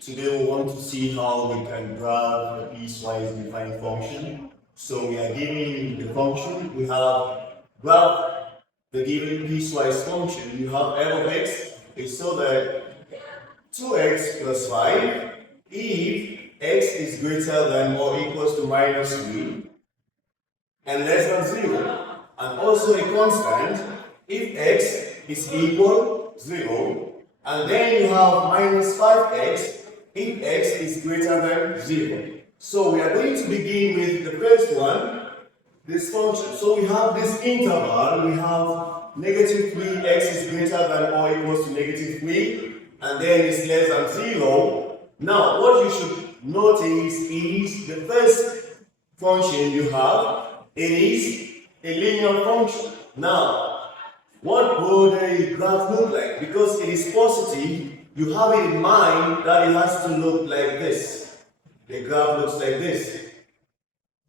Today we want to see how we can graph a piecewise defined function. So we are given the function, we have graph the given piecewise function. You have f of x is so that 2x plus 5 if x is greater than or equals to minus 3 and less than 0. And also a constant if x is equal 0 and then you have minus 5x if x is greater than 0. So we are going to begin with the first one, this function. So we have this interval, we have negative 3x is greater than or equals to negative 3 and then it's less than 0. Now what you should notice is the first function you have, it is a linear function. Now, what would a graph look like? Because it is positive, you have it in mind that it has to look like this. The graph looks like this.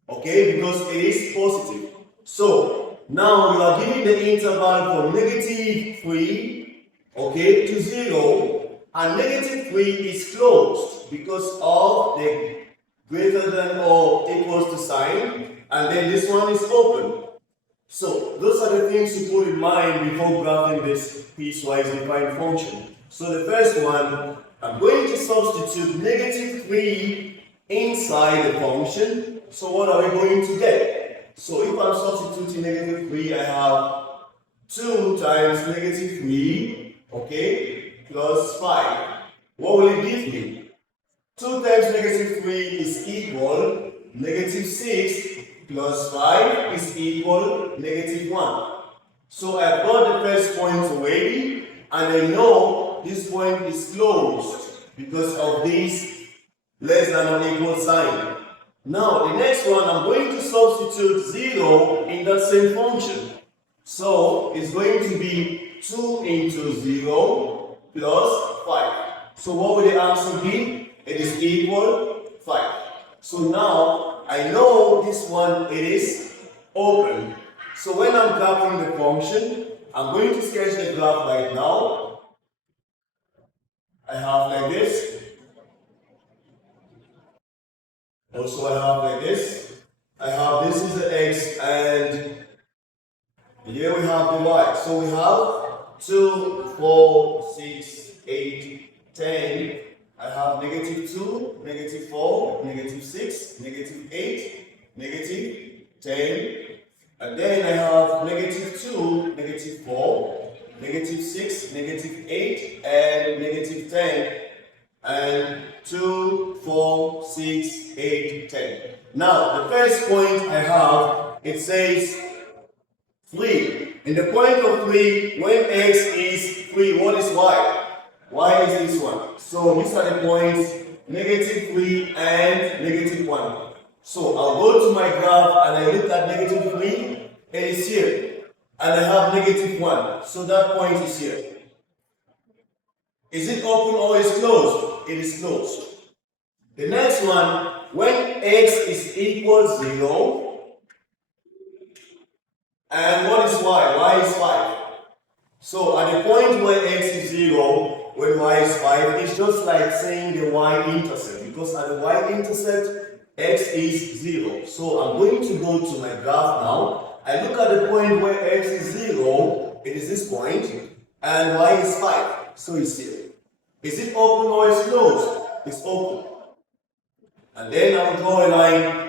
Okay, because it is positive. So, now you are giving the interval from negative 3, okay, to 0, and negative 3 is closed because of the greater than or equals to sign, and then this one is open. So those are the things to put in mind before graphing this piecewise defined function. So the first one, I'm going to substitute negative 3 inside the function. So what are we going to get? So if I'm substituting negative 3, I have 2 times negative 3, okay, plus 5. What will it give me? 2 times negative 3 is equal negative 6 plus 5 is equal negative 1. So I've got the first point already and I know this point is closed because of this less than or equal sign. Now the next one, I'm going to substitute 0 in that same function. So it's going to be 2 into 0 plus 5. So what will the answer be? It is equal 5. So now I know this one, it is open. So when I'm graphing the function, I'm going to sketch the graph right now. I have like this. Also I have like this. I have this is the x and here we have the y. So we have 2, 4, 6, 8, 10. I have negative 2, negative 4, negative 6, negative 8, negative 10. And then I have negative 2, negative 4, negative 6, negative 8, and negative 10. And 2, 4, 6, 8, 10. Now, the first point I have, it says 3. In the point of 3, when x is 3, what is y? Y is this one. So these are the points, negative 3 and negative 1. So I'll go to my graph and I look at negative 3, it is here. And I have negative 1. So that point is here. Is it open or is closed? It is closed. The next one, when x is equal 0, and what is y? Y is 5. So at the point where x is 0, when y is 5, it's just like saying the y-intercept. Because at the y-intercept, x is 0. So I'm going to go to my graph now. I look at the point where x is 0, it is this point, and y is 5. So it's here. Is it open or is closed? It's open. And then I will draw a line.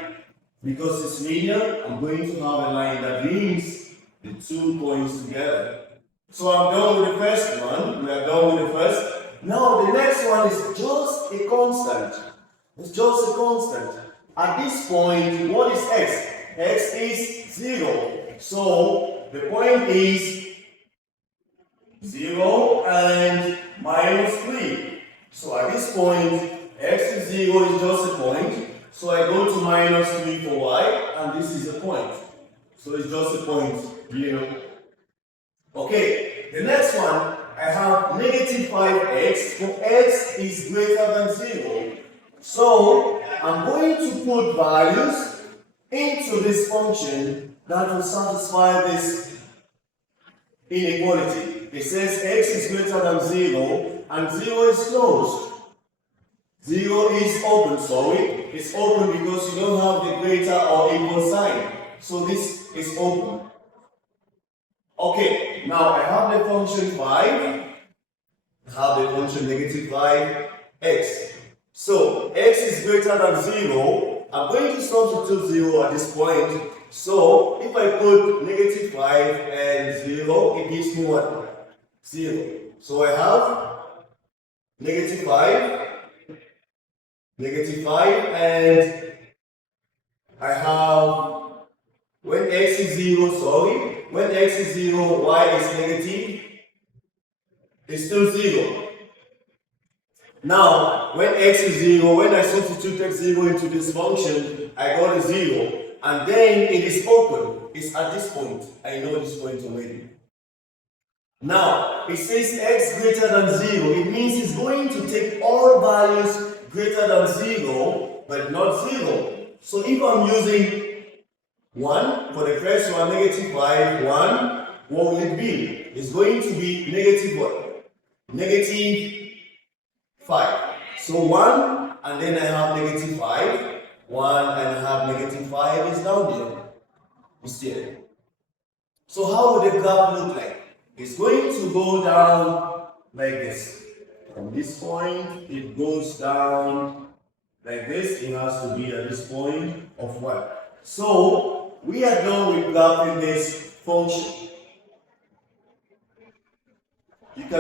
Because it's linear, I'm going to have a line that links the 2 points together. So I'm done with the first one. We are done with the first. Now the next one is just a constant. It's just a constant. At this point, what is x? X is 0. So the point is 0 and minus 3. So at this point, x is 0 is just a point. So I go to minus 3 for y, and this is a point. So it's just a point here. Okay, the next one, I have negative 5x, for x is greater than 0. So I'm going to put values into this function that will satisfy this inequality. It says x is greater than 0 and 0 is closed. 0 is open, sorry. It's open because you don't have the greater or equal sign. So this is open. Okay, now I have the function 5. I have the function negative 5x. So x is greater than 0. I'm going to substitute 0 at this point. So if I put negative 5 and 0, it gives me what? 0. So I have negative 5, and I have, when x is 0, sorry, when x is 0, y is negative, it's still 0. Now, when x is 0, when I substitute x0 into this function, I got a 0. And then it is open. It's at this point. I know this point already. Now, it says x greater than 0. It means it's going to take all values greater than 0, but not 0. So if I'm using 1, for the first one, negative 5, 1, what will it be? It's going to be negative what? Negative 5. So 1, and then I have negative 5. 1 and I have negative 5 is down there. It's there. So how would the graph look like? It's going to go down like this. From this point, it goes down like this. It has to be at this point of 1. So we are done with graphing this function. You can